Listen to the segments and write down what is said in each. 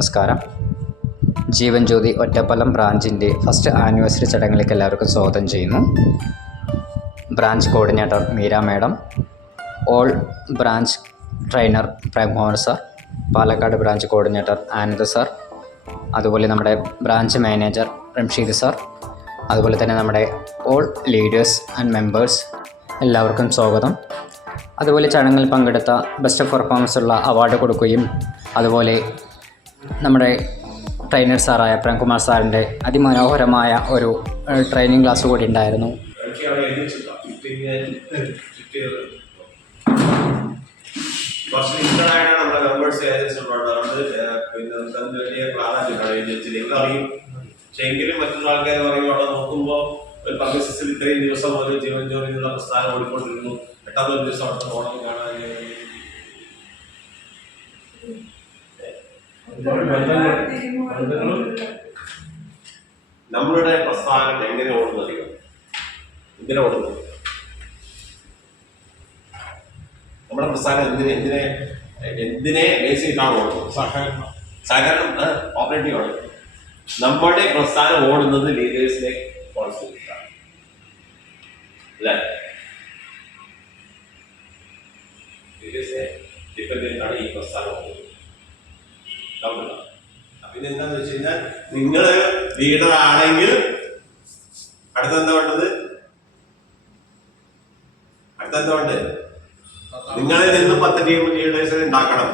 നമസ്കാരം. Jeevan Jyoti Ottapalam ബ്രാഞ്ചിന്റെ first anniversary ചടങ്ങിലേക്ക് എല്ലാവർക്കും സ്വാഗതം ചെയ്യുന്നു. Branch coordinator Meera madam all branch trainer Premkumar sir Palakkad branch coordinator Anand sir അതുപോലെ നമ്മുടെ ബ്രാഞ്ച് മാനേജർ റംഷീദ് സാർ അതുപോലെ തന്നെ നമ്മുടെ ഓൾ ലീഡേഴ്സ് ആൻഡ് മെമ്പേഴ്സ് എല്ലാവർക്കും സ്വാഗതം. അതുപോലെ ചടങ്ങിൽ പങ്കെടുത്ത ബെസ്റ്റ് പെർഫോമൻസ് ഉള്ള അവാർഡ് കൊടുക്കുകയും അതുപോലെ നമ്മുടെ ട്രെയിനർ സാറായ പ്രേംകുമാർ സാറിന്റെ അതിമനോഹരമായ ഒരു ട്രെയിനിങ് ക്ലാസ് കൂടി ഉണ്ടായിരുന്നു. എങ്കിലും മറ്റുള്ള ആൾക്കാർ പറയുമ്പോൾ അവിടെ നോക്കുമ്പോൾ ഒരു പബ്ലിസിസ്റ്റിൽ ഇത്രയും ദിവസം ഒരു ജീവൻ ജോലി എന്നുള്ള പ്രസ്ഥാനം ഓടിക്കൊണ്ടിരുന്നു. പെട്ടെന്ന് ദിവസം അവിടെ ഓണം കാണാൻ നമ്മളുടെ പ്രസ്ഥാനം എങ്ങനെ ഓടുന്നു അധികം എന്തിനാ ഓടുന്നത്? നമ്മുടെ പ്രസ്ഥാനം എന്തിനെ എന്തിനെ എന്തിനെ ബേസ് ചെയ്താണ് ഓടുന്നത്? സഹകരണം. സഹകരണം ഓപ്പറേറ്റീവ് ആണ്. നമ്മുടെ പ്രസ്ഥാനം ഓടുന്നത് ലീഡേഴ്സിനെ അല്ലേ? ചെയ്തിട്ടാണ് ഈ പ്രസ്ഥാനം ഓടുന്നത്. ഡൗട്ടുണ്ടോ? പിന്നെ എന്താന്ന് വെച്ച് കഴിഞ്ഞാൽ നിങ്ങൾ ലീഡർ ആണെങ്കിൽ അടുത്ത എന്താ വേണ്ടത്? അടുത്ത എന്താ വേണ്ടത്? നിങ്ങളിൽ നിന്ന് പത്ത് ടീം ലീഡേഴ്സിനെ ഉണ്ടാക്കണം.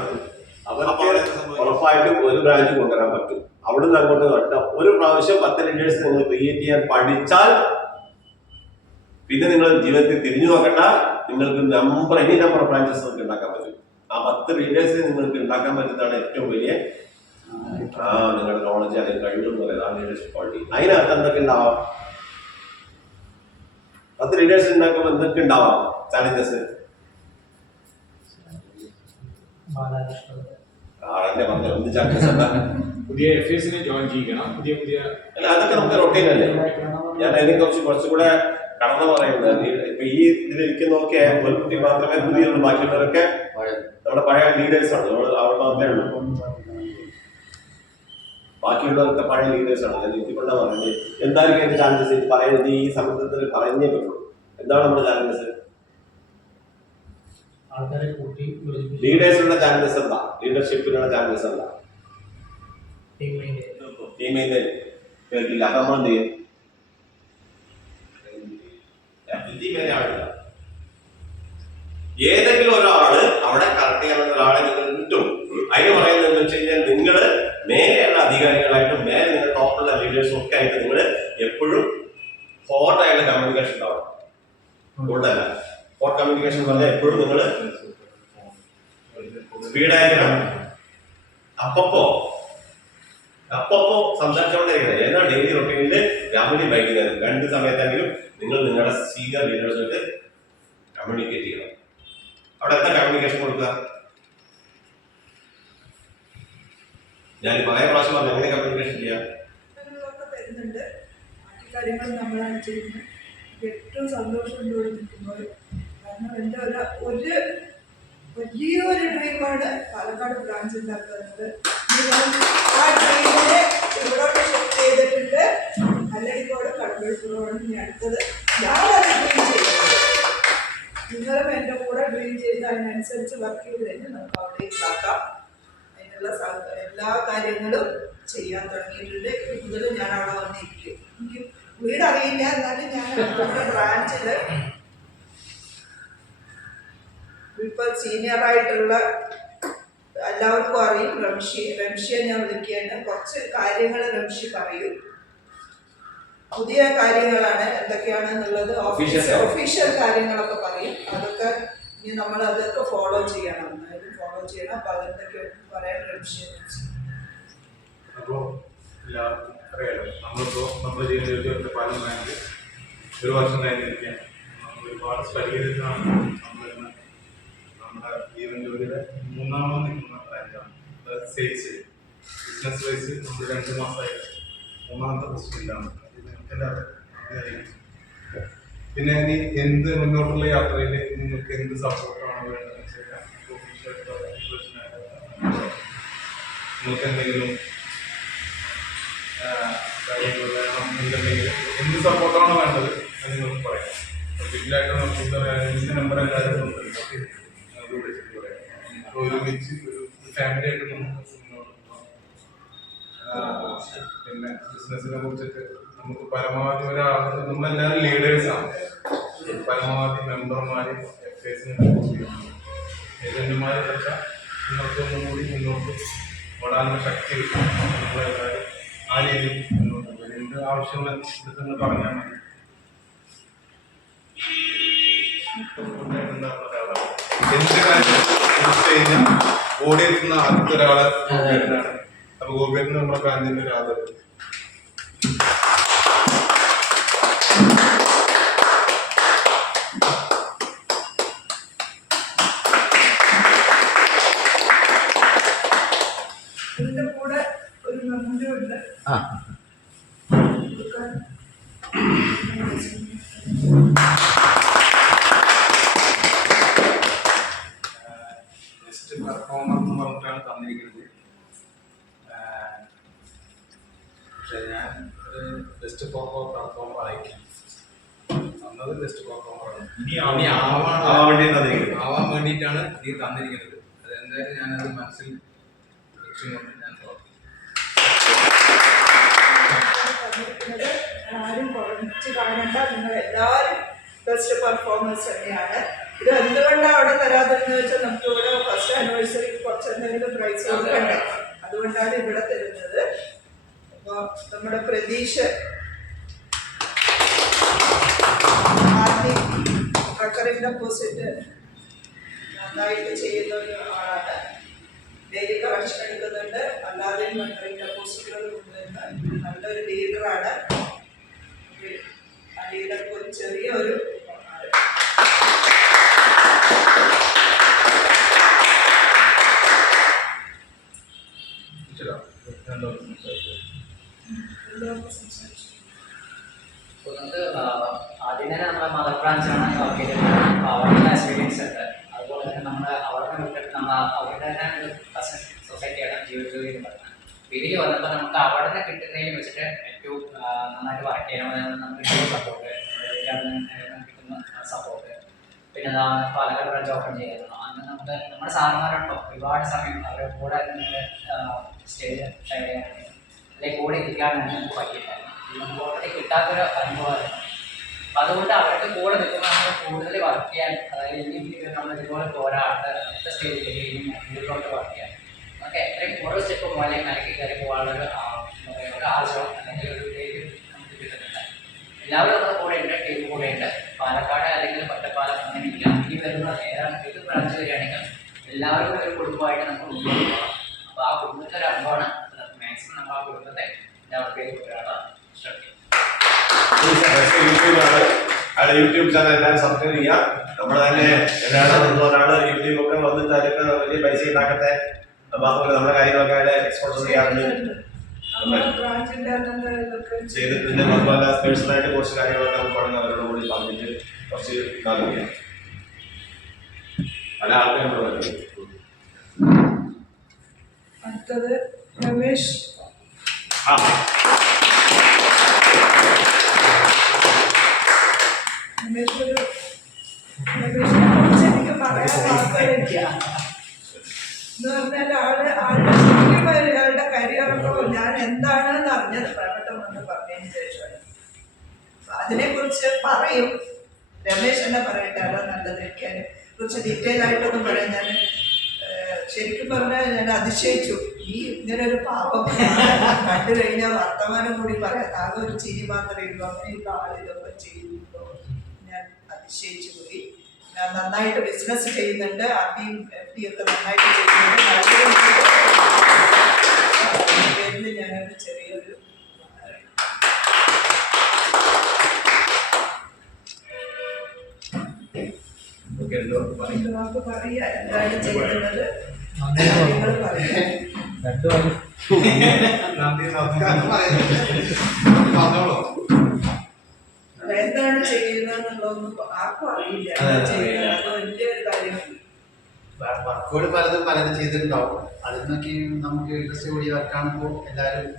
ഉറപ്പായിട്ടും ഒരു ബ്രാഞ്ച് കൊണ്ടുവരാൻ പറ്റും. അവിടുന്ന് അങ്ങോട്ട് നട്ട ഒരു പ്രാവശ്യം പത്ത് ലീഡേഴ്സ് നിങ്ങൾ ക്രിയേറ്റ് ചെയ്യാൻ പഠിച്ചാൽ പിന്നെ നിങ്ങൾ ജീവിതത്തിൽ തിരിഞ്ഞു നോക്കണ്ട. നിങ്ങൾക്ക് നമ്പർ എനി നമ്പർ ബ്രാഞ്ചസ് നിങ്ങൾക്ക് ഉണ്ടാക്കാൻ പറ്റും. ആ പത്ത് റീഡേഴ്സ് നിങ്ങൾക്ക് ഉണ്ടാക്കാൻ പറ്റുന്നതാണ് ഏറ്റവും വലിയ ആ നിങ്ങളുടെ നോളജ് അല്ലെങ്കിൽ കഴിവ് എന്ന് പറയുന്നത് ആ ലീഡർഷിപ്പ് ക്വാളിറ്റി അതിനകത്ത് എന്തൊക്കെ ഉണ്ടാവാം? പത്ത് ലീഡേഴ്സ് ഉണ്ടാക്കുമ്പോൾ എന്തൊക്കെ ഉണ്ടാവാം? ചാലഞ്ചസ് പുതിയ എഫ് എസിനെ ജോയിൻ ചെയ്യിക്കണം. പുതിയ പുതിയ അല്ല അതൊക്കെ നമുക്ക് റൊട്ടീൻ അല്ലേ? ഞാൻ അതിനെ കുറിച്ച് കുറച്ചുകൂടെ കടന്നു പറയുന്നത്. ഇപ്പൊ ഈ ഇതിലിരിക്കുന്നൊക്കെ ഒരു കുട്ടി മാത്രമേ പുതിയുള്ളൂ ബാക്കിയുള്ളവരൊക്കെ നമ്മുടെ പഴയ ലീഡേഴ്സ് ആണ്. നമ്മൾ അവിടെ മാത്രമേ ഉള്ളൂ. ബാക്കിയുള്ളവരൊക്കെ പഴയ ലീഡേഴ്സ് ആണ്. ഞാൻ ഇതിക്കൊണ്ടാ പറഞ്ഞത് എന്തായിരിക്കും എന്റെ ചാലഞ്ചസ് ഇത് പറയുന്നത്? ഈ സമുദ്രത്തിൽ പറഞ്ഞേ പറ്റുള്ളൂ എന്താണ് നമ്മുടെ ചാലഞ്ചസ് ലീഡേഴ്സിനുള്ള ചാലഞ്ചസ് എന്താ? ലീഡർഷിപ്പിനുള്ള ചാലഞ്ചസ് എന്താ? ടീമിന്റെ കേൾക്കില്ല അപ്പൊ നമ്മൾ എന്ത് ചെയ്യും ഏതെങ്കിലും ഒരാൾ അവിടെ കറക്റ്റ് ചെയ്യാവുന്ന ഒരാളെ നിങ്ങൾ കിട്ടും. അതിന് പറയുന്നത് എന്ന് വെച്ച് കഴിഞ്ഞാൽ നിങ്ങൾ മേലെയുള്ള അധികാരികളായിട്ടും മേലെ നിങ്ങൾ ടോപ്പുള്ള ലീഡേഴ്സും ഒക്കെ ആയിട്ട് നിങ്ങൾ എപ്പോഴും ഹോട്ട് ആയുള്ള കമ്മ്യൂണിക്കേഷൻ ഉണ്ടാവും കൂടുതലല്ല. ഹോട്ട് കമ്മ്യൂണിക്കേഷൻ എന്ന് പറഞ്ഞാൽ എപ്പോഴും നിങ്ങൾ സ്പീഡായിരിക്കണം അപ്പപ്പോ അപ്പപ്പോ സംസാരിച്ചുകൊണ്ടിരിക്കുന്നത് ഏതാ ഡെയിലി റൊട്ടീനിൽ രാവിലെ വൈകുന്നേരം രണ്ട് സമയത്തെങ്കിലും നിങ്ങൾ നിങ്ങളുടെ സീനിയർ ലീഡേഴ്സായിട്ട് കമ്മ്യൂണിക്കേറ്റ് ചെയ്യണം. അവിടെ എന്താ കമ്മ്യൂണിക്കേഷൻ കൊടുക്കുക? ഞാൻ പല പ്രാവശ്യം പറഞ്ഞു എങ്ങനെ കമ്മ്യൂണിക്കേഷൻ ചെയ്യാം? തരുന്നുണ്ട്. ബാക്കി ഏറ്റവും സന്തോഷമുണ്ട് കാരണം എന്റെ ഒരു ഒരു വലിയൊരു ഡ്രീമാണ് പാലക്കാട് ബ്രാഞ്ച് ഉണ്ടാക്കുന്നത്. അതിനനുസരിച്ച് വർക്ക് ചെയ്ത് കഴിഞ്ഞാൽ നമുക്ക് അവിടെ ഉണ്ടാക്കാം അതിനുള്ള എല്ലാ കാര്യങ്ങളും ചെയ്യാൻ തുടങ്ങിയിട്ടുണ്ട്. കൂടുതലും ഞാൻ അവിടെ വന്നിരിക്കും. എനിക്ക് വീട് അറിയില്ല. എന്നാലും ഞാൻ ബ്രാഞ്ചിൽ ഇപ്പൊ സീനിയർ ആയിട്ടുള്ള എല്ലാവർക്കും അറിയും. റംഷി റംഷിയെ ഞാൻ വിളിക്കുകയാണ്. കുറച്ച് കാര്യങ്ങൾ റംഷി പറയും. പുതിയ കാര്യങ്ങളാണ് എന്തൊക്കെയാണെന്നുള്ളത്. ഓഫീഷ്യൽ ഒഫീഷ്യൽ കാര്യങ്ങളൊക്കെ പറയും. അതൊക്കെ ഇനി നമ്മൾ അതൊക്കെ ഫോളോ ചെയ്യണം. എന്തായാലും ഫോളോ ചെയ്യണം. അപ്പൊ അതെന്തൊക്കെ പറയാൻ അപ്പോൾ എല്ലാവർക്കും ബാങ്ക് ഒരു വർഷം കഴിഞ്ഞിരിക്കുകയാണ് നമ്മൾ ഒരുപാട് സ്റ്റഡി നമ്മുടെ ജീവൻ ജോലിയുടെ മൂന്നാമത് നിൽക്കുന്ന ബ്രാഞ്ചാണ് അതായത് സെയിൽസ് ബിസിനസ് വൈസ് നമ്മൾ രണ്ട് മാസമായിട്ട് മൂന്നാമത്തെ പൊസിഷനിലാണ് അത് നിങ്ങൾക്ക് എല്ലാവർക്കും അറിയാം. പിന്നെ ഇനി എന്ത് മുന്നോട്ടുള്ള യാത്രയിൽ നിങ്ങൾക്ക് എന്ത് സപ്പോർട്ടാണ് നിങ്ങൾക്ക് എന്തെങ്കിലും എന്ത് സപ്പോർട്ടാണ് വേണ്ടത് നിങ്ങൾക്ക് പറയാം. ഒഫീഷ്യലായിട്ട് നമുക്ക് പറയാം നമ്പർ എല്ലാവരും ഒരുമിച്ച് ഒരു ഫാമിലി ആയിട്ട് നമുക്ക് പിന്നെ ബിസിനസിനെ കുറിച്ചിട്ട് നമുക്ക് പരമാവധി ഒരാൾ നമ്മളെല്ലാവരും ലീഡേഴ്സാണ് പരമാവധി മെമ്പർമാര് എഫ് ഏജന്റുമാരെ വെച്ചാൽ നിങ്ങൾക്ക് ഒന്നും കൂടി മുന്നോട്ട് ഓടാനുള്ള ശക്തി കിട്ടും. നമ്മളെല്ലാവരും ആ രീതിയിൽ മുന്നോട്ട് പോകും എന്ത് ആവശ്യമുള്ള ഇതെന്ന് പറഞ്ഞാൽ മതി. എന്ത് കാര്യം കഴിഞ്ഞാൽ ഓടിയെത്തുന്ന അടുത്തൊരാളെ ഒരാൾ അപ്പൊ ഗോപിയേട്ടന് നമ്മുടെ ബ്രാഞ്ചിന്റെ ഒരു ആദരവ് ആരും കുറച്ച് കാണണ്ട. നിങ്ങൾ എല്ലാവരും ബെസ്റ്റ് പെർഫോമൻസ് തന്നെയാണ്. ഇത് എന്തുകൊണ്ടാണ് അവിടെ തരാതിരുന്നത് വെച്ചാൽ നമുക്ക് ഇവിടെ ഫസ്റ്റ് ആനിവേഴ്സറിക്ക് കുറച്ച് എന്തെങ്കിലും പ്രൈസ് കൊടുക്കണ്ടേ? അതുകൊണ്ടാണ് ഇവിടെ തരുന്നത്. അപ്പോൾ നമ്മുടെ പ്രതീക്ഷ. ആദ്യം റക്കറിംഗ് ഡെപ്പോസിറ്റ് നന്നായിട്ട് ചെയ്യുന്ന ഒരു ആളാണ്. ഡെയിലി കളക്ഷൻ എടുക്കുന്നുണ്ട്. അല്ലാതെയും റക്കറിംഗ് ഡെപ്പോസിറ്റുകൾ കൊണ്ടുവരുന്ന നല്ലൊരു ലീഡറാണ് ലീഡർക്ക് ഒരു ഒരു ആദ്യം തന്നെ നമ്മുടെ മദർ ബ്രാഞ്ചാണ് വർക്ക് ചെയ്തിട്ടുള്ളത് അപ്പോൾ അവിടെയുള്ള എക്സ്പീരിയൻസ് ഉണ്ട് അതുപോലെ തന്നെ നമ്മൾ അവിടെ വിട്ടിട്ട് നമ്മൾ അവിടെ തന്നെ സൊസൈറ്റിയാണ് എന്ന് പറയുന്നത് അപ്പോൾ ഇതിൽ വന്നപ്പോൾ നമുക്ക് അവിടെ നിന്ന് കിട്ടുന്നതിൽ വെച്ചിട്ട് നന്നായിട്ട് വർക്ക് ചെയ്യാൻ നമുക്ക് കിട്ടുന്ന സപ്പോർട്ട് കിട്ടുന്ന സപ്പോർട്ട് പിന്നെ പാലക്കാട് ബ്രാഞ്ച് ഓപ്പൺ ചെയ്തിരുന്നു അന്ന് നമുക്ക് നമ്മുടെ സാറന്മാരുണ്ടോ? ഒരുപാട് സമയം അവരുടെ കൂടെ സ്റ്റേജ് ചെയ്യാനാണെങ്കിൽ അല്ലെങ്കിൽ കൂടെ ഇരിക്കാനാണ് നമുക്ക് പറ്റിയിട്ടായിരുന്നു നമുക്ക് ഓൾറെഡി കിട്ടാത്തൊരു അനുഭവമായിരുന്നു അപ്പം അതുകൊണ്ട് അവരുടെ കൂടെ നിൽക്കുമ്പോൾ കൂടുതൽ വർക്ക് ചെയ്യാൻ അതായത് ഇനി നമ്മൾ ഇതുപോലെ പോരാട്ട് അടുത്ത സ്റ്റേജിലേക്ക് ഇനി വർക്ക് ചെയ്യാൻ. നമുക്ക് എത്രയും ഓരോ സ്റ്റെപ്പ് പോലെ മലക്കി കയറി പോകാനുള്ളൊരു ആവശ്യം എല്ലാവരും നമ്മുടെ കൂടെ ഉണ്ട് ടീം കൂടെ ഉണ്ട് പാലക്കാട് അല്ലെങ്കിൽ ഒറ്റപ്പാലം അങ്ങനെയില്ല. ഇനി വരുന്ന ഏതാണ് ഏത് ബ്രാഞ്ച് വരികയാണെങ്കിൽ എല്ലാവരും ഒരു കുടുംബമായിട്ട് നമുക്ക് മുന്നോട്ട് അപ്പൊ ആ കുടുംബത്തിന്റെ ഒരു അനുഭവമാണ്. മാക്സിമം നമ്മൾ ആ കുടുംബത്തെ എല്ലാവർക്കും കുട്ടികളാണ് ശ്രമിക്കും അയാളെ യൂട്യൂബ് ചാനൽ എല്ലാവരും സബ്സ്ക്രൈബ് ചെയ്യാം നമ്മൾ തന്നെ എന്താണ് ഒരാൾ യൂട്യൂബ് ഒക്കെ വന്നിട്ട് അതൊക്കെ വലിയ പൈസ ഉണ്ടാക്കട്ടെ. മാത്രമല്ല നമ്മുടെ കാര്യങ്ങളൊക്കെ അയാളെ എക്സ്പോർട്ട് ചെയ്യാറുണ്ട്. ചെയ്തിട്ടുണ്ട് മാത്രമല്ല പേഴ്സണലായിട്ട് കുറച്ച് കാര്യങ്ങളൊക്കെ നമുക്ക് അവരോട് കൂടി പറഞ്ഞിട്ട് കുറച്ച് ഇതാക്കാം. പല ആൾക്കാരും അടുത്തത് രമേശ്. ആ. രമേശ് ഒരു രമേശിനെ കുറിച്ച് എനിക്ക് പറയാൻ വാക്കുകളില്ല എന്ന് പറഞ്ഞാൽ ആൾ ആളുടെ ശരിക്കും ഞാൻ എന്താണെന്ന് അറിഞ്ഞത് പ്രകടം എന്ന് പറഞ്ഞതിന് ശേഷമാണ്. അതിനെ കുറിച്ച് പറയും. രമേശ് എന്നെ പറയട്ടെ അതാ നല്ലത്. എനിക്ക് കുറിച്ച് ഡീറ്റെയിൽ ആയിട്ടൊന്നും പറയാം ഞാൻ ശരിക്കും പറഞ്ഞാൽ ഞാൻ അതിശയിച്ചു. ഈ ഇങ്ങനെ ഒരു പാപം കണ്ടു കഴിഞ്ഞാൽ വർത്തമാനം കൂടി പറയാം. താങ്കൾ ഒരു ചിരി മാത്രമേ ഉള്ളൂ അങ്ങനെയുള്ള ആളിതൊക്കെ ചെയ്യുന്നു ഞാൻ അതിശയിച്ചു പോയി. ഞാൻ നന്നായിട്ട് ബിസിനസ് ചെയ്യുന്നുണ്ട്. ആദ്യം എഫ് ഡി ഒക്കെ നന്നായിട്ട് ചെയ്യുന്നുണ്ട്. പേരിൽ ഞാനൊരു ചെറിയൊരു വാക്ക് പറയാ. എന്താണ് ചെയ്യുന്നത് എന്താണ് ചെയ്യുന്നതെന്നുള്ളതൊന്നും ആർക്കും ചെയ്യുന്നത് അറിയില്ല. അത് വലിയൊരു കാര്യമാണ്. വർക്കുകൾ പലതും പലതും ചെയ്തിട്ടുണ്ടാവും. അതിൽ നിന്നൊക്കെ നമുക്ക് ഇൻട്രസ്റ്റ് കൂടിയ വർക്കാണ് ഇപ്പോൾ എല്ലാവരും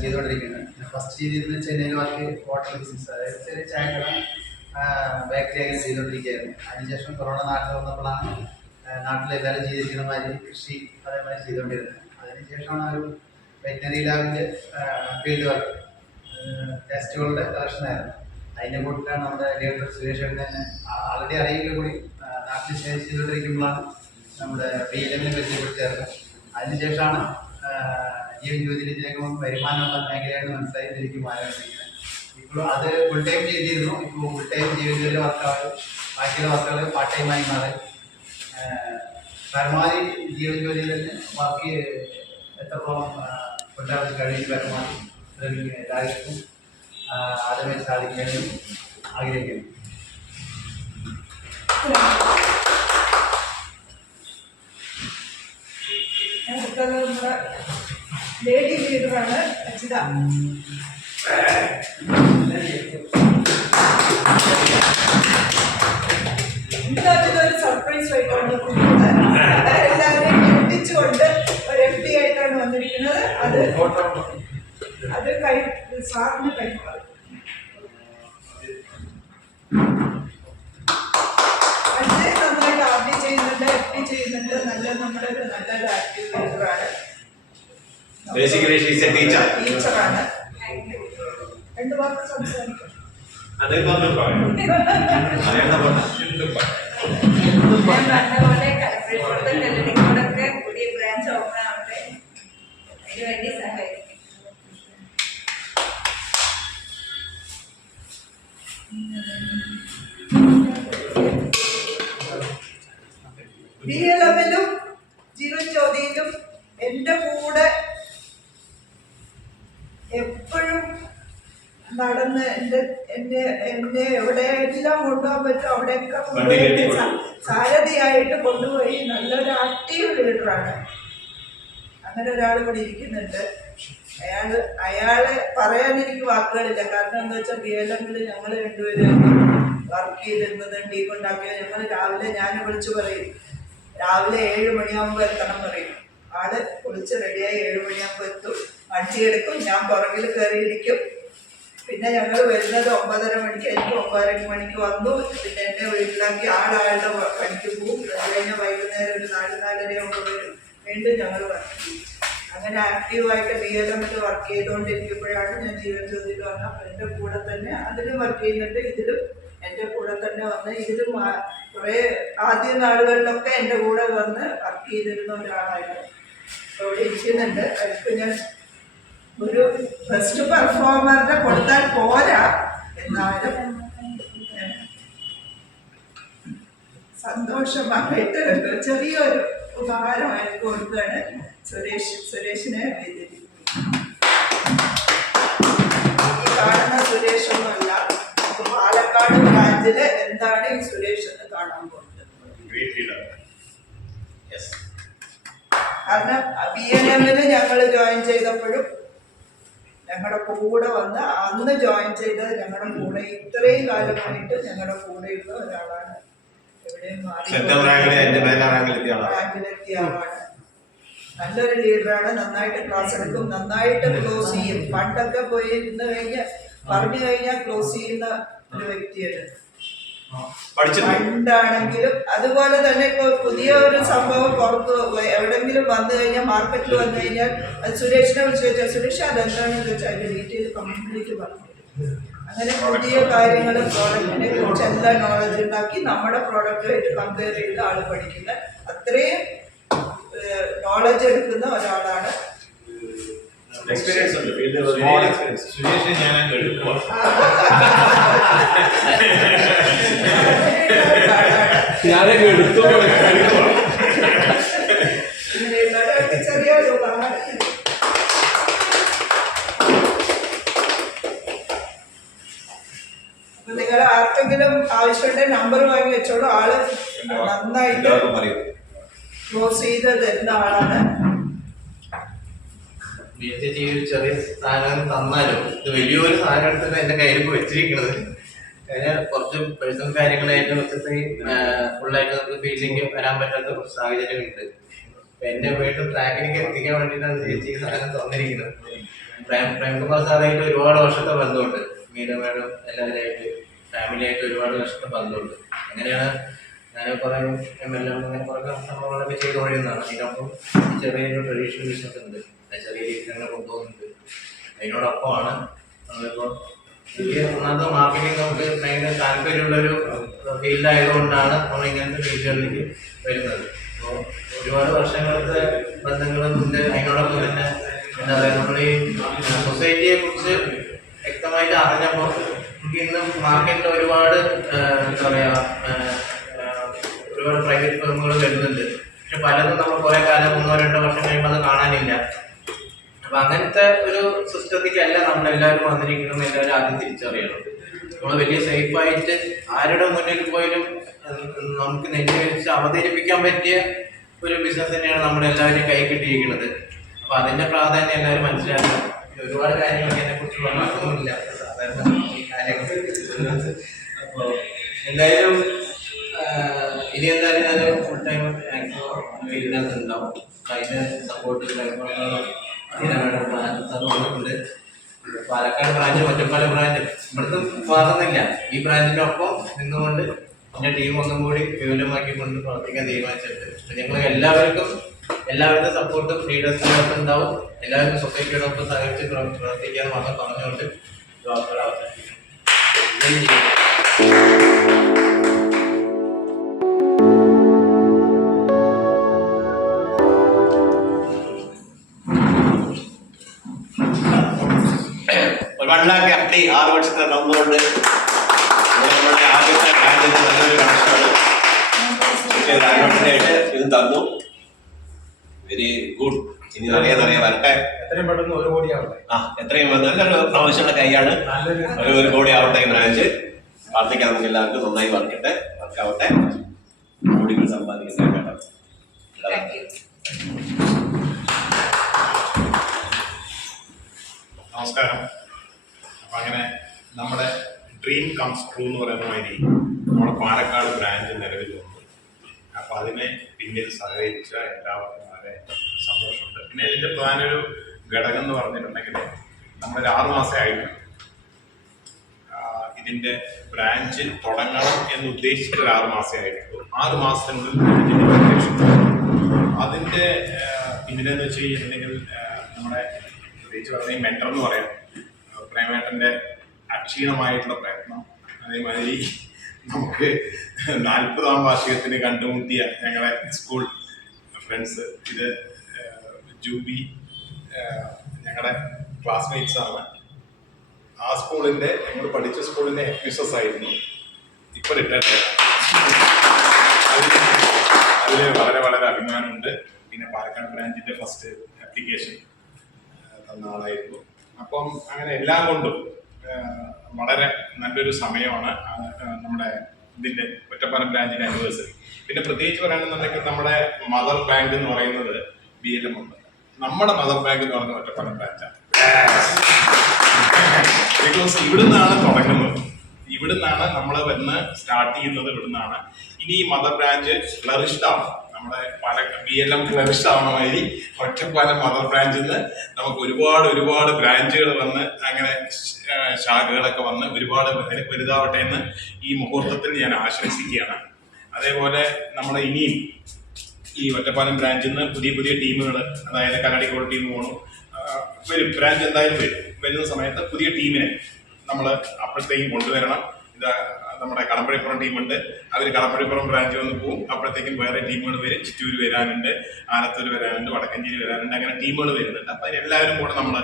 ചെയ്തുകൊണ്ടിരിക്കുന്നത്. ഫസ്റ്റ് ചെയ്തിരുന്നത് ചെന്നൈയിൽ വർക്ക് ഹോട്ടൽ ബിസിനസ് അതായത് ചെറിയ ചായക്കട ബേക്കറി അങ്ങനെ ചെയ്തുകൊണ്ടിരിക്കുകയായിരുന്നു. അതിനുശേഷം കൊറോണ നാട്ടിൽ വന്നപ്പോഴാണ് നാട്ടിൽ എല്ലാവരും ചെയ്തിരിക്കുന്ന മാതിരി കൃഷി അതേമാതിരി ചെയ്തുകൊണ്ടിരുന്നത്. അതിനുശേഷമാണ് ഒരു വെറ്റിനറി ലാബിന്റെ ഫീൽഡ് വർക്ക് ടെസ്റ്റുകളുടെ കളക്ഷനായിരുന്നു അതിന്റെ കൂട്ടിലാണ് നമ്മുടെ ലീഡർ സുരേഷ് ആൾറെഡി അറിയില്ല കൂടി നാട്ടിൽ ചെയ്തുകൊണ്ടിരിക്കുമ്പോഴാണ് നമ്മുടെ പി എൽ എമ്മിനെ പരിചയപ്പെടുത്തിയത് അതിനുശേഷമാണ് ജീവൻ ജ്യോതിയിൽ ഇതിലേക്ക് വരുമാനമുള്ള മേഖലയായിട്ട് മനസ്സിലായി എനിക്ക് മാറിയിരിക്കുന്നത് ഇപ്പോൾ അത് ഫുൾ ടൈം ചെയ്തിരുന്നു. ഇപ്പോൾ ഫുൾ ടൈം ജീവൻ ജ്യോതിയിലെ വർക്കുകൾ ബാക്കിയുള്ള വർക്കുകൾ പാർട്ട് ടൈമായി മാറി. പരമാവധി ജീവൻ ജ്യോതിയിൽ തന്നെ ബാക്കി എത്രത്തോളം കൊണ്ടാവാൻ കഴിയും പരമാവധി ശ്രമിക്കുക എല്ലാവർക്കും സാധിക്കാനും ആഗ്രഹിക്കുന്നു. അടുത്തത് നമ്മുടെ ലേഡി ലീഡറാണ് അജിത ഇന്നത്തെ ഒരു സർപ്രൈസ് ആയിട്ടാണ് എല്ലാവരെയും ഞെട്ടിച്ചുകൊണ്ട് ഒരു എം പി ആയിട്ടാണ് വന്നിരിക്കുന്നത്. അത് അത് കൈ സാറിന് കൈമാറും ടീച്ചർ ടീച്ചറാണ്. രണ്ടു വാക്ക് സംസാരിക്കും. അതേ പറഞ്ഞു എൽ എമ്മിലും ചോദ്യയിലും എന്റെ കൂടെ എപ്പോഴും നടന്ന് എന്റെ എന്നെ എന്നെ എവിടെയെല്ലാം കൊണ്ടുപോകാൻ പറ്റും അവിടെയൊക്കെ സാരഥിയായിട്ട് കൊണ്ടുപോയി. നല്ലൊരു ആക്റ്റീവ് ലീഡറാണ് അങ്ങനെ ഒരാൾ ഇവിടെ ഇരിക്കുന്നുണ്ട്. അയാൾ അയാളെ പറയാൻ എനിക്ക് വാക്കുകളില്ല. കാരണം എന്താ വെച്ചാൽ ബി എൽ എമ്മിൽ ഞങ്ങൾ രണ്ടുപേരും വർക്ക് ചെയ്തിരുന്നത് ടീം ഉണ്ടാക്കിയത് ഞങ്ങൾ രാവിലെ ഞാൻ വിളിച്ചു പറയും. രാവിലെ ഏഴ് മണിയാകുമ്പോൾ എത്തണം പറയും. ആൾ കുളിച്ച് റെഡിയായി ഏഴ് മണിയാകുമ്പോൾ എത്തും. വണ്ടി എടുക്കും ഞാൻ പുറകിൽ കയറിയിരിക്കും പിന്നെ ഞങ്ങൾ വരുന്നത് ഒമ്പതര മണിക്ക് എനിക്ക് ഒമ്പതര മണിക്ക് വന്നു. പിന്നെ എന്നെ വീട്ടിലാക്കി ആളാളുടെ പണിക്ക് പോകും അത് കഴിഞ്ഞ് വൈകുന്നേരം ഒരു നാല് നാലരയാകുമ്പോൾ വരും. വീണ്ടും ഞങ്ങൾ വർക്ക് ചെയ്യും. അങ്ങനെ ആക്റ്റീവായിട്ട് ബി എൽ എമ്മിൽ വർക്ക് ചെയ്തുകൊണ്ടിരിക്കുമ്പോഴാണ് ഞാൻ ജീവൻ ജ്യോതിയിൽ വന്ന എന്റെ കൂടെ തന്നെ അതിലും വർക്ക് ചെയ്യുന്നുണ്ട്. ഇതിലും എന്റെ കൂടെ തന്നെ വന്ന് ഇതിലും കുറേ ആദ്യ നാളുകളിലൊക്കെ എന്റെ കൂടെ വന്ന് വർക്ക് ചെയ്തിരുന്ന ഒരാളായിരുന്നു. അവിടെ ഇരിക്കുന്നുണ്ട്. അവർക്ക് ഞാൻ ഒരു ബെസ്റ്റ് പെർഫോമറിനെ കൊടുത്താൽ പോരാ എന്നാലും സന്തോഷമായിട്ട് ചെറിയൊരു ഉപഹാരം എനിക്ക് കൊടുക്കുകയാണ് സുരേഷ് സുരേഷിനെ ഈ കാണുന്ന സുരേഷ് ഒന്നുമല്ല പാലക്കാട് ബ്രാഞ്ചിൽ എന്താണ് ഈ സുരേഷ് എന്ന് കാണാൻ പോകുന്നത്? കാരണം ബി എൻ എമ്മിൽ ഞങ്ങൾ ജോയിൻ ചെയ്തപ്പോഴും ഞങ്ങളുടെ കൂടെ വന്ന് അന്ന് ജോയിൻ ചെയ്ത് ഞങ്ങളുടെ കൂടെ ഇത്രയും കാലമായിട്ട് ഞങ്ങളുടെ കൂടെയുള്ള ഒരാളാണ്. എവിടെയും ആളാണ്. നല്ലൊരു ലീഡറാണ് നന്നായിട്ട് ക്ലാസ് എടുക്കും. നന്നായിട്ട് ക്ലോസ് ചെയ്യും. പണ്ടൊക്കെ പോയി ഇന്ന് കഴിഞ്ഞ് പറഞ്ഞു കഴിഞ്ഞാൽ ക്ലോസ് ചെയ്യുന്ന ഒരു വ്യക്തിയാണ് പണ്ടാണെങ്കിലും അതുപോലെ തന്നെ ഇപ്പൊ പുതിയ ഒരു സംഭവം പുറത്ത് എവിടെങ്കിലും വന്നു കഴിഞ്ഞാൽ മാർക്കറ്റിൽ വന്നു കഴിഞ്ഞാൽ അത് സുരേഷിനെ വിളിച്ച് ചോദിച്ചാൽ സുരേഷ് അതെന്താണെന്ന് ചോദിച്ചാൽ അതിന്റെ ഡീറ്റെയിൽ കംപ്ലീറ്റ് പറഞ്ഞു അങ്ങനെ പുതിയ കാര്യങ്ങൾ പ്രോഡക്റ്റിനെ കുറിച്ച് എല്ലാ നോളജ് ഉണ്ടാക്കി നമ്മുടെ പ്രോഡക്റ്റുമായിട്ട് കമ്പയർ ചെയ്ത് ആൾ പഠിക്കുന്ന അത്രയും നോളജ് എടുക്കുന്ന ഒരാളാണ് എക്സ്പീരിയൻസ് ഉണ്ട് ഫീൽഡ് ഒരുപാട് എക്സ്പീരിയൻസ് സുരേഷ് ഞാൻ അങ്ങ് എടുക്കുക ഞാനൊക്കെ എടുത്തു നിങ്ങൾ ആർക്കെങ്കിലും ആവശ്യമുണ്ടെങ്കിൽ നമ്പർ വാങ്ങി വെച്ചോളൂ. ആൾ നന്നായിട്ട് ക്ലോസ് ചെയ്ത് തരുന്ന ആളാണ് ചേച്ചി ഒരു ചെറിയ സാധനം തന്നാലും ഇത് വലിയൊരു സാധനം എടുത്തിട്ട് എന്റെ കയ്യിൽ ഇപ്പൊ വെച്ചിരിക്കുന്നത് കഴിഞ്ഞാൽ കുറച്ച് പേഴ്സണൽ കാര്യങ്ങളായിട്ട് കുറച്ച് ഫുള്ളായിട്ട് നമുക്ക് ഫീലിംഗ് വരാൻ പറ്റാത്ത കുറച്ച് സാഹചര്യങ്ങളുണ്ട്. അപ്പൊ എന്റെ വീട്ടിൽ ട്രാക്കിലേക്ക് എത്തിക്കാൻ വേണ്ടിയിട്ടാണ് ചേച്ചി ഈ സാധനം തന്നിരിക്കുന്നത്. പ്രേം പ്രേംകുമാർ സാറായിട്ട് ഒരുപാട് വർഷത്തെ ബന്ധമുണ്ട്. മീര മേഡം എല്ലാവരുമായിട്ട് ഫാമിലി ആയിട്ട് ഒരുപാട് വർഷത്തെ ബന്ധമുണ്ട്. അങ്ങനെയാണ് ഞാൻ കുറേ എം എൽ എം അങ്ങനെ കുറേ സംഭവങ്ങളൊക്കെ ചെയ്ത് കഴിയുന്നതാണ് അതിനൊപ്പം ചെറിയൊരു ട്രഡീഷണൽ ബിസിനസ് ഉണ്ട്. ചെറിയ രീതിയിൽ അങ്ങനെ കൊണ്ടുപോകുന്നുണ്ട്. അതിനോടൊപ്പമാണ് നമ്മളിപ്പോൾ ഈ ഒന്നാമത്തെ മാർക്കറ്റിംഗ് നമുക്ക് ഭയങ്കര താല്പര്യമുള്ളൊരു ഫീൽഡ് ആയതുകൊണ്ടാണ് നമ്മൾ ഇങ്ങനത്തെ ഫീൽഡുകളിലേക്ക് വരുന്നത്. അപ്പോൾ ഒരുപാട് വർഷങ്ങളത്തെ ബന്ധങ്ങളും ഉണ്ട്. അതിനോടൊപ്പം തന്നെ എന്താ പറയുക നമ്മൾ ഈ സൊസൈറ്റിയെ കുറിച്ച് വ്യക്തമായിട്ട് അറിഞ്ഞപ്പോൾ നമുക്ക് ഇന്ന് മാർക്കറ്റിൽ ഒരുപാട് എന്താ പറയുക ഒരുപാട് പ്രൈവറ്റ് ഫേമുകൾ വരുന്നുണ്ട്. പക്ഷെ പലതും നമ്മൾ കുറെ കാലം ഒന്നോ രണ്ടോ വർഷം കഴിയുമ്പോൾ അത് കാണാനില്ല. അപ്പൊ അങ്ങനത്തെ ഒരു സിസ്റ്റത്തിലല്ല നമ്മൾ എല്ലാവരും വന്നിരിക്കണം എല്ലാവരും ആദ്യം തിരിച്ചറിയണം. നമ്മൾ വലിയ സേഫ് ആയിട്ട് ആരുടെ മുന്നിൽ പോയാലും നമുക്ക് നെഞ്ചു വെച്ച് അവതരിപ്പിക്കാൻ പറ്റിയ ഒരു ബിസിനസ് തന്നെയാണ് നമ്മൾ എല്ലാവരും കൈ കിട്ടിയിരിക്കുന്നത്. അപ്പൊ അതിന്റെ പ്രാധാന്യം എല്ലാവരും മനസ്സിലാക്കണം. ഒരുപാട് കാര്യങ്ങൾ പറഞ്ഞാൽ അതൊന്നുമില്ല സാധാരണ അപ്പോൾ എന്തായാലും ഇനി ഫുൾ ടൈം ഫീൽഡിനകത്ത് ഉണ്ടാവും അതിന്റെ സപ്പോർട്ട് ഉണ്ട് പാലക്കാട് ബ്രാഞ്ച് ഒറ്റപ്പാലം ബ്രാഞ്ച് ഇവിടുത്തെ മാറുന്നില്ല ഈ ബ്രാഞ്ചിന്റെ ഒപ്പം നിന്നുകൊണ്ട് എന്റെ ടീം ഒന്നും കൂടി വിപുലമാക്കിക്കൊണ്ട് പ്രവർത്തിക്കാൻ തീരുമാനിച്ചിട്ടുണ്ട്. ഞങ്ങൾ എല്ലാവർക്കും എല്ലാവരുടെ സപ്പോർട്ടും ലീഡേഴ്സിനൊപ്പം ഉണ്ടാവും. എല്ലാവരും സൊസൈറ്റിയോടൊപ്പം സഹകരിച്ച് പ്രവർ- പ്രവർത്തിക്കാൻ മാത്രം പറഞ്ഞുകൊണ്ട് വാക്കുകൾ അവസാനിപ്പിക്കുന്നു. വൺ ലാക്ക് ഡി ആറ് വർഷത്തെ തന്നുകൊണ്ട് നമ്മുടെ ആദ്യത്തെ ബാങ്കിന്റെ നല്ലൊരു കണക്ഷനാണ് ഇത് തന്നു. വെരി ഗുഡ് ഇനി നിറയെ നിറയെ വരട്ടെ. എത്രയും പെട്ടെന്ന് ഒരു കോടിയാവട്ടെ ആ എത്രയും നല്ലൊരു ആവശ്യമുള്ള കൈയാണ്. നല്ലൊരു ഒരു ഒരു കോടി ആവട്ടെ ബ്രാഞ്ച് പ്രാർത്ഥിക്കാൻ നമുക്ക് എല്ലാവർക്കും നന്നായി വർക്കട്ടെ. വർക്കാവട്ടെ. കോടികൾ സമ്പാദിക്കുന്ന കേട്ടോ നമസ്കാരം. അങ്ങനെ നമ്മുടെ ഡ്രീം കംസ് ട്രൂ എന്ന് പറയുന്ന മാതിരി നമ്മുടെ പാലക്കാട് ബ്രാഞ്ച് നിലവിൽ വന്നു അപ്പം അതിനെ പിന്നിൽ സഹകരിച്ച എല്ലാവർക്കും വളരെ സന്തോഷമുണ്ട്. പിന്നെ ഇതിന്റെ പ്രധാന ഒരു ഘടകം എന്ന് പറഞ്ഞിട്ടുണ്ടെങ്കിൽ നമ്മളൊരു ആറ് മാസമേ ആയിട്ടുണ്ട് ആഹ് ഇതിന്റെ ബ്രാഞ്ച് തുടങ്ങണം എന്ന് ഉദ്ദേശിച്ചിട്ട് ഒരു ആറ് ആയിട്ട് ആയിട്ടുള്ളൂ. ആറ് മാസത്തിനുള്ളിൽ പിന്നിലെന്ന് വെച്ച് കഴിഞ്ഞിട്ടുണ്ടെങ്കിൽ നമ്മുടെ പ്രത്യേകിച്ച് പറഞ്ഞ മെന്റർ എന്ന് പറയാം. പ്രേമേട്ടന്റെ അക്ഷീണമായിട്ടുള്ള പ്രയത്നം. അതേമാതിരി നമുക്ക് നാൽപ്പതാം വാർഷികത്തിന് കണ്ടുമുട്ടിയ ഞങ്ങളെ സ്കൂൾ ഫ്രണ്ട്സ് ഇത് ജൂബി ഞങ്ങളുടെ ക്ലാസ്മേറ്റ്സ് ആണ്. ആ സ്കൂളിന്റെ ഞങ്ങൾ പഠിച്ച സ്കൂളിന്റെ മിസ്സസ് ആയിരുന്നു. ഇപ്പോൾ റിട്ടയർഡ് അതിൽ വളരെ വളരെ അഭിമാനമുണ്ട്. പിന്നെ പാലക്കാട് ബ്രാഞ്ചിന്റെ ഫസ്റ്റ് ആപ്ലിക്കേഷൻ തന്ന ആളായിരുന്നു. അപ്പം അങ്ങനെ എല്ലാം കൊണ്ടും വളരെ നല്ലൊരു സമയമാണ് നമ്മുടെ ഇതിന്റെ ഒറ്റപ്പാലം ബ്രാഞ്ചിന്റെ ആനിവേഴ്സറി പിന്നെ പ്രത്യേകിച്ച് പറയുകയാണെന്നുണ്ടെങ്കിൽ നമ്മുടെ മദർ ബാങ്ക് എന്ന് പറയുന്നത് ബി എൽ എം ഉണ്ട്. നമ്മുടെ മദർ ബാങ്ക് എന്ന് പറയുന്നത് ഒറ്റപ്പാലം ബ്രാഞ്ചാണ് ബിക്കോസ് ഇവിടുന്നാണ് തുടങ്ങുന്നത്. ഇവിടുന്നാണ് നമ്മൾ വന്ന് സ്റ്റാർട്ട് ചെയ്യുന്നത് ഇവിടുന്നാണ്. ഇനി ഈ മദർ ബ്രാഞ്ച് ഫ്ലറിഷ്ഡ് നമ്മുടെ പല ബി എൽ എം ഫ്ലറിഷ്ഡ് ആവണ മാതിരി ഒറ്റപ്പാലം മദർ ബ്രാഞ്ചിൽ നിന്ന് നമുക്ക് ഒരുപാട് ഒരുപാട് ബ്രാഞ്ചുകൾ വന്ന് അങ്ങനെ ശാഖകളൊക്കെ വന്ന് ഒരുപാട് വലു- വലുതാവട്ടെ എന്ന് ഈ മുഹൂർത്തത്തിൽ ഞാൻ ആശംസിക്കുകയാണ്. അതേപോലെ നമ്മൾ ഇനിയും ഈ ഒറ്റപ്പാലം ബ്രാഞ്ചിൽ നിന്ന് പുതിയ പുതിയ ടീമുകൾ അതായത് കന്നഡിക്കോട് ടീം പോകണം വരും ബ്രാഞ്ച് എന്തായാലും വരും. വരുന്ന സമയത്ത് പുതിയ ടീമിനെ നമ്മൾ അപ്പോഴത്തേക്കും കൊണ്ടുവരണം. ഇത് നമ്മുടെ കടമ്പഴിപ്പുറം ടീമുണ്ട്. അവർ കടമ്പഴിപ്പുറം ബ്രാഞ്ചിൽ വന്ന് പോകും അപ്പോഴത്തേക്കും വേറെ ടീമുകൾ വരും. ചിറ്റൂർ വരാനുണ്ട് ആലത്തൂർ വരാനുണ്ട് വടക്കഞ്ചേരി വരാനുണ്ട് അങ്ങനെ ടീമുകൾ വരുന്നുണ്ട്. അപ്പം എല്ലാവരും കൂടെ നമ്മൾ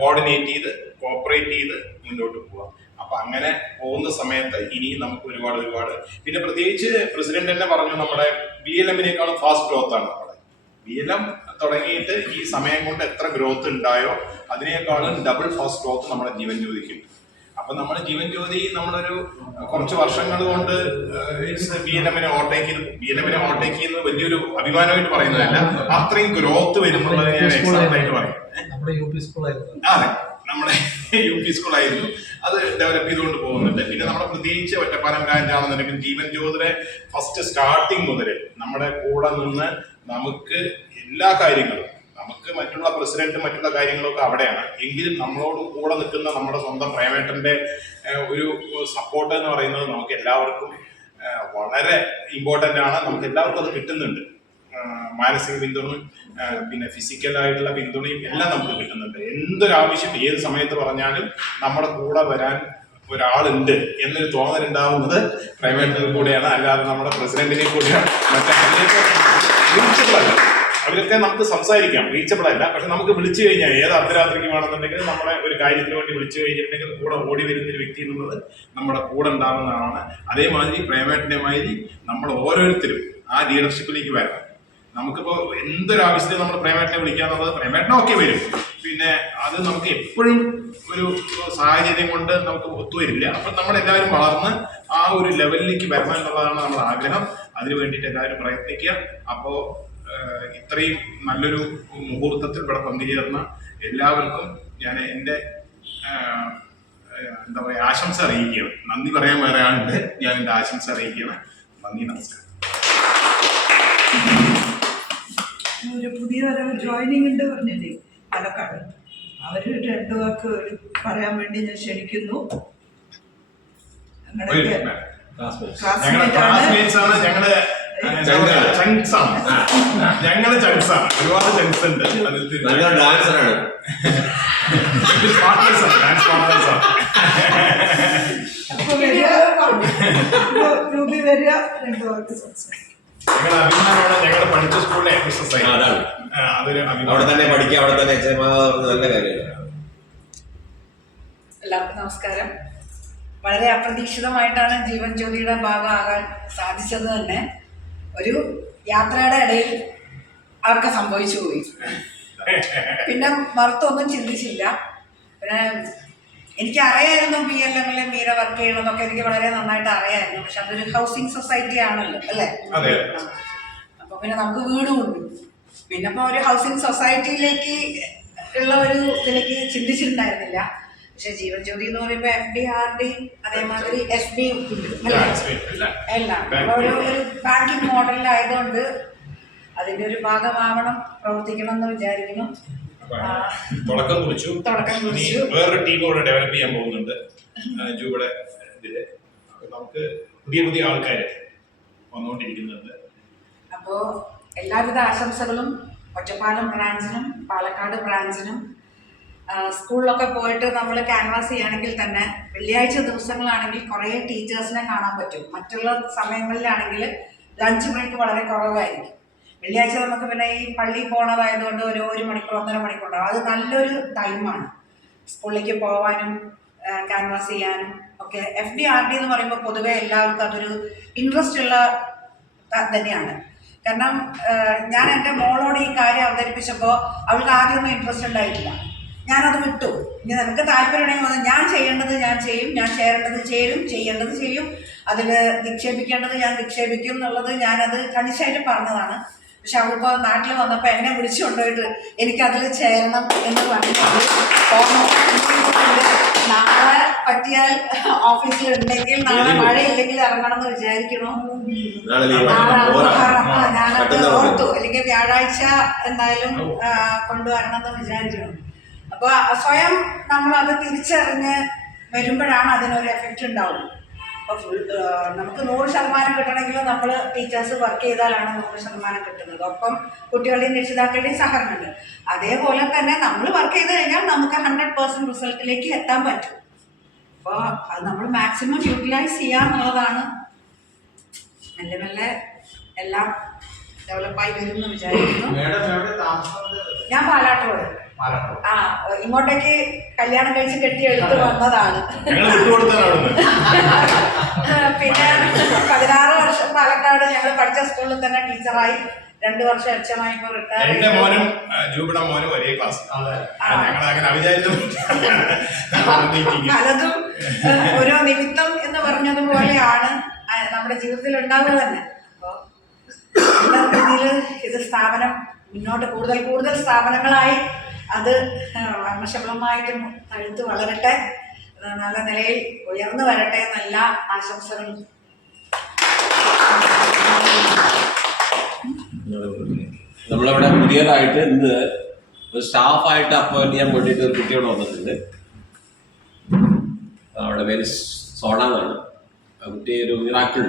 കോർഡിനേറ്റ് ചെയ്ത് കോപ്പറേറ്റ് ചെയ്ത് മുന്നോട്ട് പോവാം. അപ്പൊ അങ്ങനെ പോകുന്ന സമയത്ത് ഇനിയും നമുക്ക് ഒരുപാട് ഒരുപാട് പിന്നെ പ്രത്യേകിച്ച് പ്രസിഡന്റ് തന്നെ പറഞ്ഞു നമ്മുടെ ബി എൽ എമ്മിനേക്കാളും ഫാസ്റ്റ് ഗ്രോത്ത് ആണ് നമ്മുടെ. ബി എൽ എം തുടങ്ങിയിട്ട് ഈ സമയം കൊണ്ട് എത്ര ഗ്രോത്ത് ഉണ്ടായോ അതിനേക്കാളും ഡബിൾ ഫാസ്റ്റ് ഗ്രോത്ത് നമ്മുടെ ജീവൻ ജ്യോതിക്ക് ഉണ്ട് അപ്പൊ നമ്മുടെ ജീവൻ ജ്യോതി നമ്മളൊരു കുറച്ച് വർഷങ്ങൾ കൊണ്ട് ബി എൻ എമ്മിനെ ഓവർടേക്ക് ചെയ്ത് ബി എൻ എമ്മിനെ ഓവർടേക്ക് ചെയ്യുന്നത് വലിയൊരു അഭിമാനമായിട്ട് പറയുന്നതല്ല. അത്രയും ഗ്രോത്ത് ആയിട്ട് പറയും. അതെ. നമ്മുടെ യു പി സ്കൂളായിരുന്നു അത് ഡെവലപ്പ് ചെയ്തുകൊണ്ട് പോകുന്നുണ്ട്. പിന്നെ നമ്മുടെ പ്രത്യേകിച്ച് ഒറ്റപ്പാലം ബ്രാഞ്ചാണെന്നുണ്ടെങ്കിൽ ജീവൻ ജ്യോതിയുടെ ഫസ്റ്റ് സ്റ്റാർട്ടിങ് മുതൽ നമ്മുടെ കൂടെ നിന്ന് നമുക്ക് എല്ലാ കാര്യങ്ങളും നമുക്ക് മറ്റുള്ള പ്രസിഡന്റ് മറ്റുള്ള കാര്യങ്ങളൊക്കെ അവിടെയാണ്. എങ്കിലും നമ്മളോട് കൂടെ നിൽക്കുന്ന നമ്മുടെ സ്വന്തം പ്രേമേട്ടന്റെ ഒരു സപ്പോർട്ട് എന്ന് പറയുന്നത് നമുക്ക് എല്ലാവർക്കും വളരെ ഇമ്പോർട്ടന്റ് ആണ്. നമുക്ക് എല്ലാവർക്കും അത് കിട്ടുന്നുണ്ട്. മാനസിക പിന്തുണയും പിന്നെ ഫിസിക്കലായിട്ടുള്ള പിന്തുണയും എല്ലാം നമുക്ക് കിട്ടുന്നുണ്ട്. എന്തൊരാവശ്യം ഏത് സമയത്ത് പറഞ്ഞാലും നമ്മുടെ കൂടെ വരാൻ ഒരാളുണ്ട് എന്നൊരു തോന്നലുണ്ടാവുന്നത് പ്രൈവറ്റിൽ കൂടെയാണ്. അല്ലാതെ നമ്മുടെ പ്രസിഡന്റിനെ കൂടെയാണ്. മറ്റേ അവരൊക്കെ നമുക്ക് സംസാരിക്കാം. റീച്ചബിൾ അല്ല. പക്ഷെ നമുക്ക് വിളിച്ചു കഴിഞ്ഞാൽ ഏത് അർദ്ധരാത്രിക്ക് വേണമെന്നുണ്ടെങ്കിൽ നമ്മളെ ഒരു കാര്യത്തിന് വേണ്ടി വിളിച്ചു കഴിഞ്ഞിട്ടുണ്ടെങ്കിൽ കൂടെ ഓടി വരുന്ന ഒരു വ്യക്തി എന്നുള്ളത് നമ്മുടെ കൂടെ ഉണ്ടാകുന്നതാണ് അതേമാതിരി പ്രേമേട്ടന്റെ മാതിരി നമ്മൾ ഓരോരുത്തരും ആ ലീഡർഷിപ്പിലേക്ക് വരണം. നമുക്കിപ്പോൾ എന്തൊരാവശ്യത്തിന് നമ്മൾ പ്രേമേട്ടനെ വിളിക്കാന്നുള്ളത് പ്രേമേട്ടനെ ഒക്കെ വരും. പിന്നെ അത് നമുക്ക് എപ്പോഴും ഒരു സാഹചര്യം കൊണ്ട് നമുക്ക് ഒത്തുവരില്ല അപ്പം നമ്മളെല്ലാവരും വളർന്ന് ആ ഒരു ലെവലിലേക്ക് വരണം എന്നുള്ളതാണ് നമ്മുടെ ആഗ്രഹം അതിനു വേണ്ടിയിട്ട് എല്ലാവരും പ്രയത്നിക്കുക. അപ്പോൾ ഇത്രയും നല്ലൊരു മുഹൂർത്തത്തിൽ ഇവിടെ പങ്കുചേർന്ന എല്ലാവർക്കും ഞാൻ എന്റെ എന്താ പറയുക ആശംസ അറിയിക്കുകയാണ്. നന്ദി പറയാൻ വേറെ ആളുണ്ട്. ഞാൻ എന്റെ ആശംസ അറിയിക്കുകയാണ്. നന്ദി നമസ്കാരം. ഒരു പുതിയ ജോയിനിങ് ഉണ്ട് പറഞ്ഞില്ലേ? പാലക്കാട് അവർ രണ്ടു വാക്ക് പറയാൻ വേണ്ടി ഞാൻ ക്ഷണിക്കുന്നു. ഞങ്ങളുടെ ഞങ്ങളുടെ ക്ലാസ്മേറ്റ് ക്ലാസ്മേറ്റ്സ് ആണ്. ചങ്ക്സ് ആണ് ഞങ്ങൾ ചങ്ക്സ് ആണ് ഒരുപാട് ചങ്ക്സ് ഉണ്ട് അതിൽ നല്ല ഡാൻസറാണ്. partners ആണ്. ഡാൻസ് പാർട്ട്നേഴ്സ് ആണ്. അഭിമാനമാണ് ഞങ്ങൾ പഠിച്ച സ്കൂളിലെ. അതൊരു അവിടെ തന്നെ പഠിക്കുക അവിടെ തന്നെ നല്ല കാര്യമാണ് എല്ലാവർക്കും നമസ്കാരം. വളരെ അപ്രതീക്ഷിതമായിട്ടാണ് ജീവൻ ജ്യോതിയുടെ ഭാഗമാകാൻ സാധിച്ചത് തന്നെ. ഒരു യാത്രയുടെ ഇടയിൽ അവർക്ക് സംഭവിച്ചു പോയി. പിന്നെ മറുത്തൊന്നും ചിന്തിച്ചില്ല. പിന്നെ എനിക്ക് അറിയായിരുന്നു ബി എൽ എമ്മിൽ മീര വർക്ക് ചെയ്യണമെന്നൊക്കെ എനിക്ക് വളരെ നന്നായിട്ട് അറിയായിരുന്നു. പക്ഷെ അതൊരു ഹൗസിംഗ് സൊസൈറ്റി ആണല്ലോ അല്ലേ. അപ്പൊ പിന്നെ നമുക്ക് വീടും ഉണ്ട്. പിന്നെ ഒരു ഹൗസിംഗ് സൊസൈറ്റിയിലേക്ക് ഉള്ള ഒരു ഇതിലേക്ക് ചിന്തിച്ചിട്ടുണ്ടായിരുന്നില്ല. പക്ഷെ ജീവൻ ജ്യോതി എന്ന് പറയുമ്പോൾ എഫ് ഡി ആർ ഡി അതേമാതിരി എസ് ബി ഉണ്ട് എല്ലാം. ഒരു ഒരു ബാങ്കിങ് മോഡലിലായതുകൊണ്ട് അതിന്റെ ഒരു ഭാഗമാവണം പ്രവർത്തിക്കണം എന്ന് വിചാരിക്കുന്നു. തുടക്കം കുറിച്ചു. വേറൊരു ടീം ഡെവലപ്പ് ചെയ്യാൻ പോകുന്നുണ്ട്. ജൂബിടെ ഇതിൽ. നമുക്ക് പുതിയ പുതിയ ആൾക്കാർ വന്നുകൊണ്ടിരിക്കുന്നുണ്ട്. അപ്പോ എല്ലാവിധ ആശംസകളും ഒറ്റപ്പാലം ബ്രാഞ്ചിനും പാലക്കാട് ബ്രാഞ്ചിനും സ്കൂളിലൊക്കെ പോയിട്ട് നമ്മൾ ക്യാൻവാസ് ചെയ്യുകയാണെങ്കിൽ തന്നെ വെള്ളിയാഴ്ച ദിവസങ്ങളാണെങ്കിൽ കുറേ ടീച്ചേഴ്സിനെ കാണാൻ പറ്റും. മറ്റുള്ള സമയങ്ങളിലാണെങ്കിൽ ലഞ്ച് ബ്രേക്ക് വളരെ കുറവായിരിക്കും. വെള്ളിയാഴ്ച നമുക്ക് പിന്നെ ഈ പള്ളി പോണതായതുകൊണ്ട് ഒരു ഒരു മണിക്കൂർ ഒന്നര മണിക്കൂർ ഉണ്ടാവും. അത് നല്ലൊരു ടൈമാണ് സ്കൂളിലേക്ക് പോകാനും ക്യാൻവാസ് ചെയ്യാനും ഒക്കെ. എഫ് ഡി ആർ ഡി എന്ന് പറയുമ്പോൾ പൊതുവെ എല്ലാവർക്കും അതൊരു ഇൻട്രസ്റ്റ് ഉള്ള തന്നെയാണ്. കാരണം ഞാൻ എന്റെ മോളോട് ഈ കാര്യം അവതരിപ്പിച്ചപ്പോൾ അവൾക്ക് ആദ്യമൊന്നും ഇൻട്രസ്റ്റ് ഉണ്ടായിട്ടില്ല. ഞാനത് വിട്ടു. ഇനി നിനക്ക് താല്പര്യമുണ്ടെങ്കിൽ ഞാൻ ചെയ്യേണ്ടത് ഞാൻ ചെയ്യും ഞാൻ ചേരേണ്ടത് ചേരും ചെയ്യേണ്ടത് ചെയ്യും. അതിൽ നിക്ഷേപിക്കേണ്ടത് ഞാൻ നിക്ഷേപിക്കും എന്നുള്ളത് ഞാനത് കണിശായിട്ട് പറഞ്ഞതാണ്. പക്ഷെ അവളിപ്പോൾ നാട്ടിൽ വന്നപ്പോൾ എന്നെ വിളിച്ചു കൊണ്ടുപോയിട്ട് എനിക്കതിൽ ചേരണം എന്ന് പറഞ്ഞിട്ടുണ്ട്. നാളെ പറ്റിയാൽ ഓഫീസിൽ ഉണ്ടെങ്കിൽ നാളെ മഴയില്ലെങ്കിൽ ഇറങ്ങണം എന്ന് വിചാരിക്കണോ ഞാനത് ഓർത്തു. അല്ലെങ്കിൽ വ്യാഴാഴ്ച എന്തായാലും കൊണ്ടുവരണം എന്ന് വിചാരിക്കണം അപ്പൊ സ്വയം നമ്മൾ അത് തിരിച്ചറിഞ്ഞ് വരുമ്പോഴാണ് അതിനൊരു എഫക്റ്റ് ഉണ്ടാവും അപ്പോൾ ഫുൾ നമുക്ക് നൂറ് ശതമാനം കിട്ടണമെങ്കിൽ നമ്മൾ ടീച്ചേഴ്സ് വർക്ക് ചെയ്താലാണ് നൂറ് ശതമാനം കിട്ടുന്നത്. ഒപ്പം കുട്ടികളുടെയും രക്ഷിതാക്കളുടെയും സഹകരണമുണ്ട് അതേപോലെ തന്നെ നമ്മൾ വർക്ക് ചെയ്ത് കഴിഞ്ഞാൽ നമുക്ക് ഹൺഡ്രഡ് പേഴ്സന്റ് റിസൾട്ടിലേക്ക് എത്താൻ പറ്റും. അപ്പോൾ അത് നമ്മൾ മാക്സിമം യൂട്ടിലൈസ് ചെയ്യുക എന്നുള്ളതാണ്. മെല്ലെ മെല്ലെ എല്ലാം ഡെവലപ്പായി വരും എന്ന് വിചാരിക്കുന്നു. ഞാൻ പാലാട്ടോട് ആ ഇങ്ങോട്ടേക്ക് കല്യാണം കഴിച്ച് കെട്ടി എടുത്ത് വന്നതാണ്. പിന്നെ പതിനാറ് വർഷം പാലക്കാട് ഞങ്ങൾ പഠിച്ച സ്കൂളിൽ തന്നെ ടീച്ചറായി. രണ്ടു വർഷം അച്ഛമായി എന്റെ മോനും മോനും ഒരേ ക്ലാസ് ഞങ്ങൾ അങ്ങനെ അവിചാരിച്ച പലതും ഓരോ നിമിത്തം എന്ന് പറഞ്ഞതുപോലെയാണ് നമ്മുടെ ജീവിതത്തിൽ ഉണ്ടാവുക തന്നെ. അപ്പോൾ രീതിയിൽ ഇത് സ്ഥാപനം മുന്നോട്ട് കൂടുതൽ കൂടുതൽ സ്ഥാപനങ്ങളായി. അത് വർണശബ്ദമായിട്ട് കഴുത്ത് വളരട്ടെ നല്ല നിലയിൽ ഉയർന്നു വരട്ടെ എന്നല്ല ആശംസകളും നമ്മളിവിടെ പുതിയതായിട്ട് ഇന്ന് സ്റ്റാഫായിട്ട് അപ്പോയിന്റ് ചെയ്യാൻ വേണ്ടിയിട്ട് ഒരു കുട്ടിയോട് വന്നിട്ടുണ്ട്. അവിടെ പേര് സോണ എന്നാണ്. ആ കുട്ടി ഒരു മിറാക്കിൾ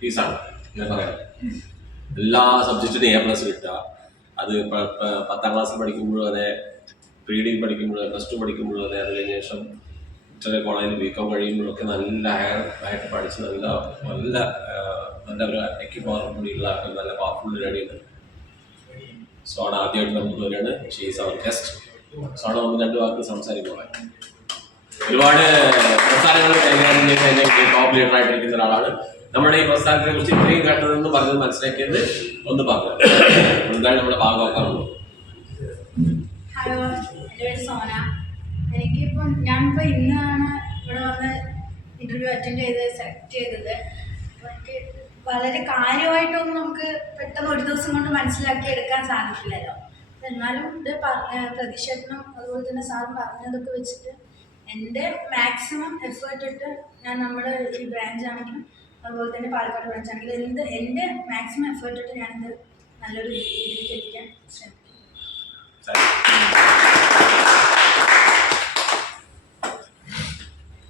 പീസാണ് ഞാൻ പറയാം. എല്ലാ സബ്ജക്റ്റിനും എ പ്ലസ് കിട്ടുക. അത് പത്താം ക്ലാസ്സിൽ പഠിക്കുമ്പോഴും അതെ പ്രീ ഡി പഠിക്കുമ്പോഴും പ്ലസ് ടു പഠിക്കുമ്പോഴും അതെ അത് കഴിഞ്ഞ ശേഷം ചെറിയ കോളേജിൽ ബി കോം കഴിയുമ്പോഴൊക്കെ നല്ല ഹയർ ആയിട്ട് പഠിച്ച് നല്ല നല്ല നല്ല ഒരു എക്കി പവർ കൂടിയുള്ള നല്ല പവർഫുൾ റെഡിയാണ് സോണ ആദ്യമായിട്ട് നമുക്ക് വരികയാണ്. ഷീസ് അവർ ഗസ്റ്റ് സോണ നമുക്ക് രണ്ട് വാക്ക് സംസാരിക്കുമ്പോൾ ഒരുപാട് പ്രസ്ഥാനങ്ങൾ കൈകാര്യം ആയിട്ടിരിക്കുന്ന ഒരാളാണ്. നമ്മുടെ ഈ പ്രസ്ഥാനത്തെ കുറിച്ച് ഇത്രയും കണ്ടതെന്ന് പറഞ്ഞത് മനസ്സിലാക്കിയത് ഒന്ന് പറഞ്ഞു എന്താണ് നമ്മുടെ ഭാഗമാക്കാറുള്ളത് ഹലോ എന്റെ പേര് സോന. എനിക്കിപ്പോൾ ഞാനിപ്പോൾ ഇന്നാണ് ഇവിടെ വന്ന് ഇന്റർവ്യൂ അറ്റൻഡ് ചെയ്ത് സെലക്ട് ചെയ്തത്. എനിക്ക് വളരെ കാര്യമായിട്ടൊന്നും നമുക്ക് പെട്ടെന്ന് ഒരു ദിവസം കൊണ്ട് മനസ്സിലാക്കി എടുക്കാൻ സാധിക്കില്ലല്ലോ. എന്നാലും ഇത് പ്രതിഷേധനം അതുപോലെ തന്നെ സാർ പറഞ്ഞതൊക്കെ വെച്ചിട്ട് എന്റെ മാക്സിമം എഫേർട്ട് ഇട്ട് ഞാൻ നമ്മുടെ ഈ ബ്രാഞ്ച് ആണെങ്കിലും അതുപോലെ തന്നെ പാലക്കാട് ബ്രാഞ്ച് ആണെങ്കിൽ എന്ത് എന്റെ മാക്സിമം എഫേർട്ട് ഇട്ട് ഞാനിത് നല്ലൊരു രീതിയിലേക്ക് എത്തിക്കാൻ ശ്രമിക്കും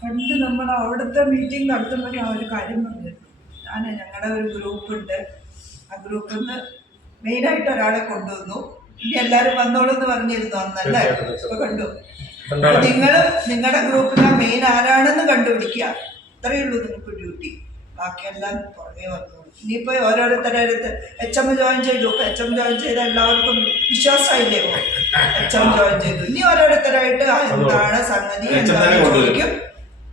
പണ്ട് നമ്മൾ അവിടുത്തെ മീറ്റിംഗ് നടത്തുമ്പോൾ ഞാൻ ഒരു കാര്യം പറഞ്ഞിരുന്നു ഞാൻ ഞങ്ങളുടെ ഒരു ഗ്രൂപ്പ് ഉണ്ട്. ആ ഗ്രൂപ്പിൽ നിന്ന് മെയിനായിട്ട് ഒരാളെ കൊണ്ടുവന്നു. ഇനി എല്ലാവരും വന്നോളൂ എന്ന് പറഞ്ഞിരുന്നു അന്നല്ലേ? ഇപ്പൊ കണ്ടു. നിങ്ങൾ നിങ്ങളുടെ ഗ്രൂപ്പിലെ മെയിൻ ആരാണെന്ന് കണ്ടുപിടിക്കുക. അത്രയേ ഉള്ളൂ നിങ്ങൾക്ക് ഡ്യൂട്ടി ബാക്കിയെല്ലാം പുറകെ വന്നു. ഇനിയിപ്പോ ഓരോരുത്തരടുത്ത് എച്ച് എം ജോയിൻ ചെയ്തു. എച്ച് എം ജോയിൻ ചെയ്ത എല്ലാവർക്കും വിശ്വാസമായില്ലേ? എച്ച് എം ജോയിൻ ചെയ്തു. ഇനി ഓരോരുത്തരായിട്ട് എന്താണ് സംഗതി കൊണ്ടുവരും. ചോദിക്കും.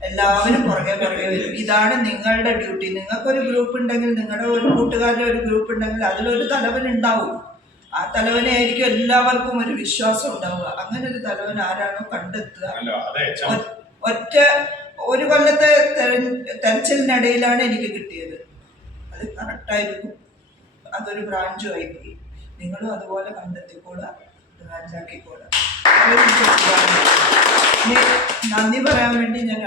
എല്ലാവരും പുറകെ പുറകെ വരും. ഇതാണ് നിങ്ങളുടെ ഡ്യൂട്ടി നിങ്ങൾക്കൊരു ഗ്രൂപ്പ് ഉണ്ടെങ്കിൽ നിങ്ങളുടെ ഒരു കൂട്ടുകാരുടെ ഒരു ഗ്രൂപ്പ് ഉണ്ടെങ്കിൽ അതിലൊരു തലവൻ ഉണ്ടാവും. ആ തലവനെ ആയിരിക്കും എല്ലാവർക്കും ഒരു വിശ്വാസം ഉണ്ടാവുക. അങ്ങനെ ഒരു തലവൻ ആരാണോ കണ്ടെത്തുക. ഒറ്റ ഒരു കൊല്ലത്തെ തെര- തെരച്ചിലിനിടയിലാണ് എനിക്ക് കിട്ടിയത്. അത് കറക്റ്റായിരുന്നു അതൊരു ബ്രാഞ്ചും ആയിപ്പോയി. നിങ്ങളും അതുപോലെ കണ്ടെത്തിക്കോളുക ബ്രാഞ്ചാക്കിക്കോളുക അതൊരു ഇതാണ്. നന്ദി. പറയാൻ വേണ്ടി ഞാൻ.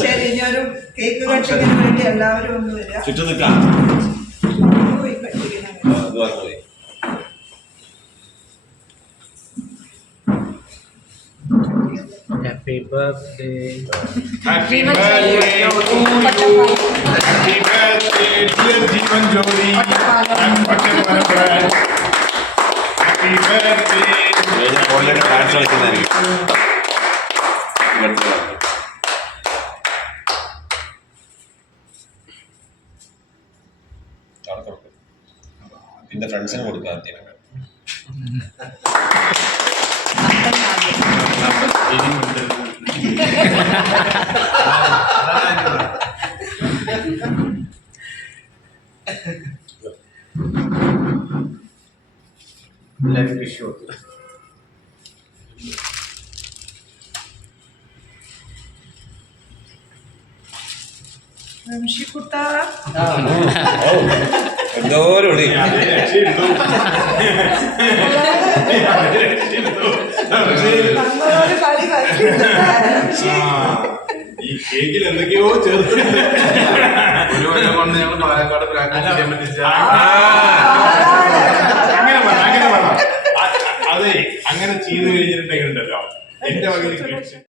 ശരി ഞാനൊരു കേക്ക് കട്ടിങ്ങിന് വേണ്ടി എല്ലാവരും ഒന്ന് വരിക you. Happy birthday dear Jeevan Jodi and Pattabara branch. Happy birthday. ഫോണിലൊക്കെ ഡാൻസ് കളിക്കുന്നതായിരിക്കും ഇവിടുത്തെ അവിടെ കൊടുക്കും. പിന്നെ ഫ്രണ്ട്സിന് കൊടുക്കാം ആദ്യം എല്ലാവരും വിഷു വംശിക്കുട്ട എന്തോരം വിളി ഈ കേക്കിൽ എന്തൊക്കെയോ ചേർത്ത് ഒരു കൊല്ലം കൊണ്ട് ഞങ്ങൾ പാലക്കാട് ചെയ്യാൻ അങ്ങനെ അങ്ങനെ അതെ അങ്ങനെ ചെയ്തു കഴിഞ്ഞിട്ടുണ്ടെങ്കിൽ ഉണ്ടല്ലോ എന്റെ വകയിൽ